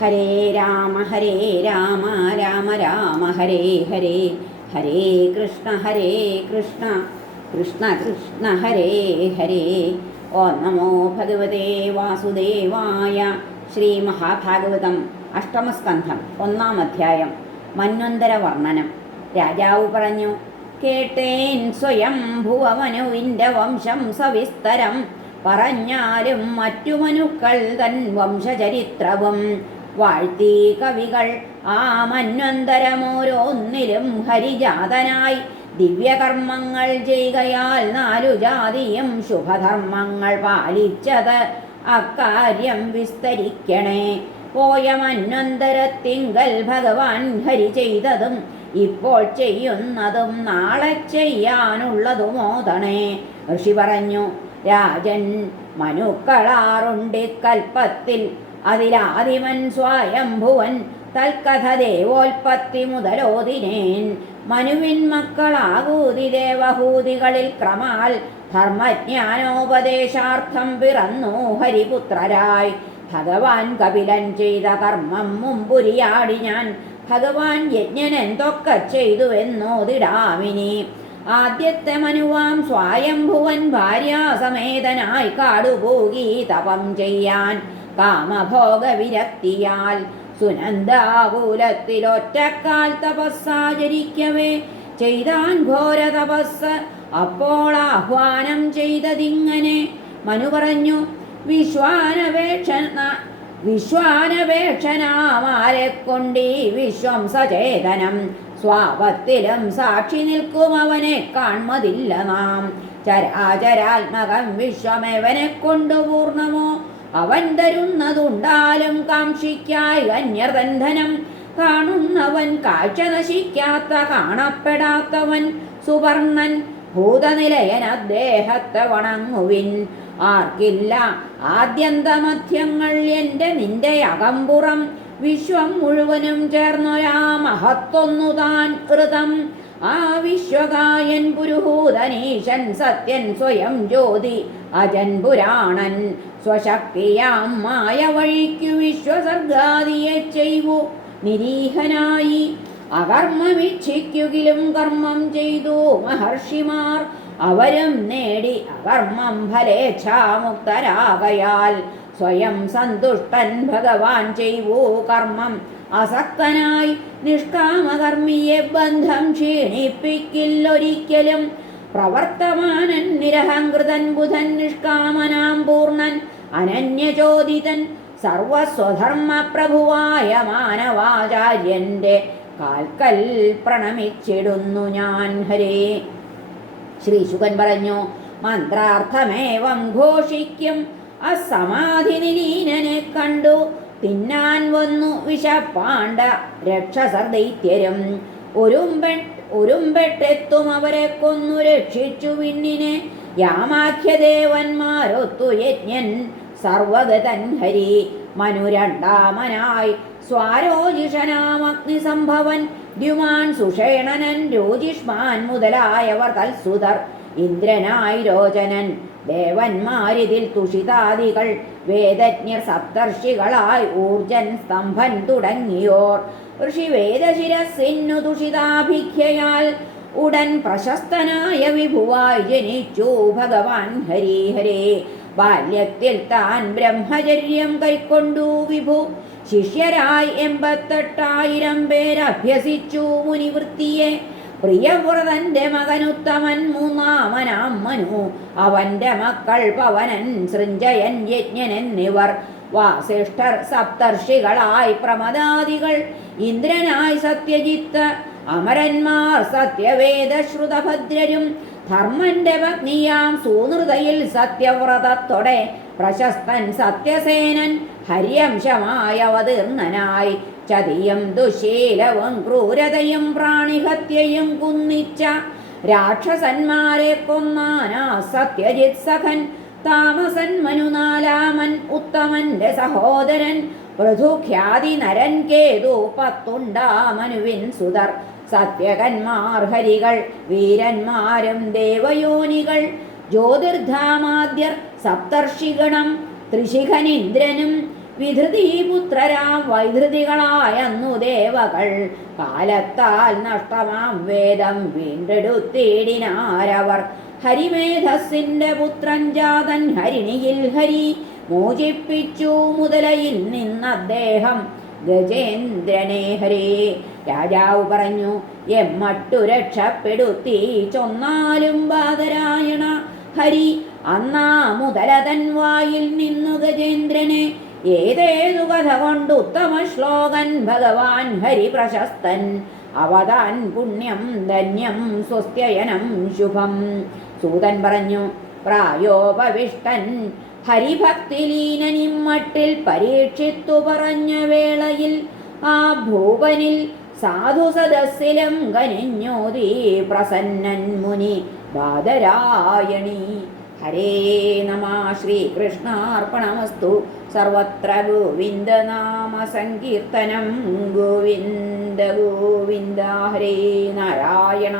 ഹരേ രാമ ഹരേ രാമ രാമ രാമ ഹരേ ഹരേ ഹരേ കൃഷ്ണ ഹരേ കൃഷ്ണ കൃഷ്ണ കൃഷ്ണ ഹരേ ഹരേ. ഓ നമോ ഭഗവതേ വാസുദേവായ ശ്രീ മഹാഭാഗവതം അഷ്ടമസ്കന്ധം ഒന്നാം അധ്യായം മന്വന്തര വർണനം രാജാവ് പറഞ്ഞു കേട്ടേൻ സ്വയം ഭുവമനുവിന്റെ വംശം സവിസ്തരം. പറഞ്ഞാലും മറ്റു മനുക്കൾ തൻ വംശചരിത്രവും വാഴ്ത്തി കവികൾ ആ മന്വന്തരമോരോന്നിലും ഹരിജാതനായി ദിവ്യകർമ്മങ്ങൾ ചെയ്യുകയാൽ നാലു ജാതിയും ശുഭധർമ്മങ്ങൾ പാലിച്ചത് അക്കാര്യം വിസ്തരിക്കണേ. പോയ മന്വന്തരത്തിങ്കൽ ഭഗവാൻ ഹരി ചെയ്തതും ഇപ്പോൾ ചെയ്യുന്നതും നാളെ ചെയ്യാനുള്ളതുമോതണേ. ഋഷി പറഞ്ഞു രാജൻ മനുക്കളാറുണ്ടി കൽപ്പത്തിൽ. അതിലാദിമൻ സ്വയംഭുവൻ തൽക്കഥ ദേവോൽപത്തി മുതലോതിനേൻ. മനുവിൻ മക്കളാകൂതി ദേവഹൂതികളിൽ ക്രമാൽ ധർമ്മജ്ഞാനോപദേശാർത്ഥം പിറന്നു ഹരിപുത്രരായി. ഭഗവാൻ കപിലൻ ചെയ്ത കർമ്മം മുമ്പുരിയാടി ഞാൻ. ഭഗവാൻ യജ്ഞൻ എന്തൊക്കെ ചെയ്തുവെന്നോതിടാമിനി. ആദ്യത്തെ മനുവാം സ്വയംഭുവൻ ഭാര്യാസമേതനായി കാടുപോകി തപം ചെയ്യാൻ. കാമഭോഗ സുനന്ദാകുലത്തിലൊറ്റക്കാൽ തപസ്സാചരിക്കവേ ചെയ്താൻ ഘോര തപസ്. അപ്പോൾ ആഹ്വാനം ചെയ്തതിങ്ങനെ. മനു പറഞ്ഞു വിശ്വാനപേക്ഷന വിശ്വാനപേക്ഷനാമാരെ കൊണ്ടീ വിശ്വം സചേതനം. സ്വാപത്തിലും സാക്ഷി നിൽക്കും അവനെ കാൺമതില്ല നാം. ചരാചരാത്മകം വിശ്വമെവനെ കൊണ്ടു പൂർണമോ അവൻ തരുന്നതുണ്ടാലും കാക്ഷിക്കായി അന്യതന്ധനം കാണുന്നവൻ കാഴ്ച നശിക്കാത്ത കാണപ്പെടാത്തവൻ സുവർണൻ ഭൂതനിലയൻ അദ്ദേഹത്തെ വണങ്ങുവിൻ. ആർക്കില്ല ആദ്യന്തമധ്യങ്ങൾ എന്റെ നിന്റെ അകമ്പുറം. വിശ്വം മുഴുവനും ചേർന്നൊരാ മഹത്തൊന്നു താൻ ഋതം ആ വിശ്വകായൻ പുരുഹൂതനീശൻ സത്യൻ സ്വയം ജ്യോതി അജൻ പുരാണൻ സ്വശക്തിയാം മായ വഴിക്കു വിശ്വസർഗാദിയെ ചെയ്വു. നിരീഹനായി അകർമ്മവീക്ഷിക്കുകിലും കർമ്മം ചെയ്തു മഹർഷിമാർ അവരും നേടി അകർമ്മം ഫലേച്ഛാമുക്തരാകയാൽ സ്വയം സന്തുഷ്ടൻ ഭഗവാൻ ചെയ്വൂ കർമ്മം. അസക്തനായി നിഷ്കാമകർമ്മിയെ ബന്ധം ക്ഷീണിപ്പിക്കില്ലൊരിക്കലും. പ്രവർത്തമാനൻ നിരഹങ്കൃതൻ ബുധൻ നിഷ്കാമനാം പൂർണൻ അനന്യചോദിതൻ സർവസ്വധർമ്മ പ്രഭുവായ മാനവാചാര്യന്റെ കാൽക്കൽ പ്രണമിച്ചിടുന്നു ഞാൻ ഹരേ. ശ്രീശുകൻ പറഞ്ഞു മന്ത്രാർത്ഥമേവം ഘോഷിക്കും. അസമാധി നിലീനനെ കണ്ടു. തിന്നാൻ വന്നു വിശപ്പാണ്ട രക്ഷസർ ദൈത്യരും ഒരുമ്പെ ഒരുമ്പെട്ടെത്തും അവരെ കൊന്നു രക്ഷിച്ചു വിണ്ണിനെ. യാമാഖ്യദേവന്മാരൊത്തു യജ്ഞൻ സർവഗതൻ ഹരി. മനു രണ്ടാമനായി സ്വാരോജിഷനാമഗ്നിസംഭവൻ. ദ്യുമാൻ സുഷേണനൻ രോജിഷ്മാൻ മുതലായവർ തൽസുതർ ഇന്ദ്രനായി രോചനൻ ദേവന്മാരിതിൽ തുഷിതാദികൾ വേദജ്ഞർ സപ്തർഷികളായി ഊർജൻ സ്തംഭൻ തുടങ്ങിയോർ. ഋഷി വേദശിരസിന്നു തുഷിതാഭിഖ്യയാൽ ഉടൻ പ്രശസ്തനായ വിഭുവായി ജനിച്ചു ഭഗവാൻ ഹരിഹരേ. ബാല്യത്തിൽ താൻ ബ്രഹ്മചര്യം കൈക്കൊണ്ടു വിഭു. ശിഷ്യരായി എൺപത്തെട്ടായിരം പേരഭ്യസിച്ചു മുനിവൃത്തിയെ. പ്രിയവ്രതന്റെ മകനുത്തമൻ മൂന്നാമനാം മനു. അവന്റെ മക്കൾ പവനൻ സൃഞ്ജയൻ യജ്ഞൻ എന്നിവർ. വാസിഷ്ഠർ സപ്തർഷികളായി പ്രമദാദികൾ. ഇന്ദ്രനായി സത്യജിത്ത്. അമരന്മാർ സത്യവേദശ്രുതഭദ്രരും. ധർമ്മന്റെ പത്നിയാം സൂനൃതയിൽ സത്യവ്രതത്തോടെ പ്രശസ്തൻ സത്യസേനൻ ഹര്യംശമായ അവതീർണനായി ചതിയും ദുശീലവും ക്രൂരതയും പ്രാണിഹത്യയും കുന്നിച്ച രാക്ഷസന്മാരെ കൊന്നാനാ സത്യജിത് സഖൻ. താമസൻ മനുനാലാമൻ ഉത്തമന്റെ സഹോദരൻ പൃഥുഖ്യാതി നരൻ കേതു പത്തുണ്ടാമനുവിൻ സുതർ. സത്യകന്മാർ ഹരികൾ വീരന്മാരും ദേവയോനികൾ ജ്യോതിർധാമാദ്യർ സപ്തർഷിഗണം ത്രിശിഖനിന്ദ്രനും വിധൃതിപുത്രരാം വൈധൃതികളായന്നു ദേവകൾ. കാലത്താൽ നഷ്ടമാം വേദം വീണ്ടെടുത്തേടിനാരവർ. ഹരിമേധസിന്റെ പുത്രൻ ജാതൻ ഹരിണിയിൽ ഹരി. മോചിപ്പിച്ചു മുതലയിൽ നിന്ന് അദ്ദേഹം ഗജേന്ദ്രനെ ഹരേ. രാജാവ് പറഞ്ഞു എമ്മട്ടു രക്ഷപ്പെടുത്തി ചൊന്നാലും ബാധരായണ. ഹരി അന്നാ മുതലതൻ വായിൽ നിന്നു ഗജേന്ദ്രനെ. ഏതേതു കഥ കൊണ്ട് ഉത്തമ ശ്ലോകൻ ഭഗവാൻ ഹരി പ്രശസ്തൻ. അവതാൻ പുണ്യം ധന്യം സ്വസ്ത്യയനം ശുഭം. സൂതൻ പറഞ്ഞു പ്രായോപവിഷ്ടൻ ഹരിഭക്തിലീനനിമ്മട്ടിൽ പരീക്ഷിത്തു പറഞ്ഞ വേളയിൽ ആ ഭൂപനിൽ സാധു സദസ്സിലും കനിഞ്ഞോതി പ്രസന്നൻ മുനി ബാദരായണി ഹരേ നമ ശ്രീകൃഷ്ണാർപ്പണമസ്തു. സർവത്ര ഗോവിന്ദ നാമ സങ്കീർത്തനം. ഗോവിന്ദ ഗോവിന്ദ ഹരേ നാരായണ.